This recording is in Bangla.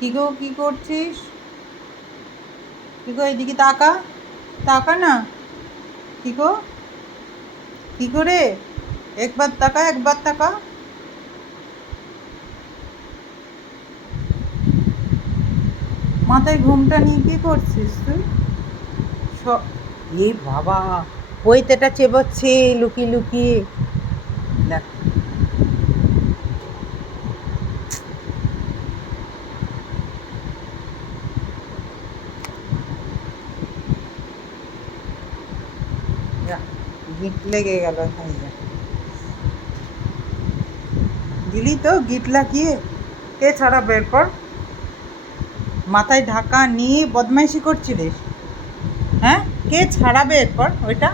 কি গো, কি করছিস? কি গো, এদিকে তাকা, তাকা না। কি গো, কি করে? একবার তাকা, একবার তাকা। মাথায় ঘুমটা নিয়ে কি করছিস তুই? এই বাবা, পৈতেটা চেবাচ্ছে লুকিয়ে লুকিয়ে। দেখ, যা, গিট লেগে গেল এখানে। যা, দিলি তো গিট লাগিয়ে। কে ছাড়া, বের কর। মাথায় ঢাকা নিয়ে বদমাইশি করছিলিস? হ্যাঁ, কে ছাড়াবে এরপর ওইটা?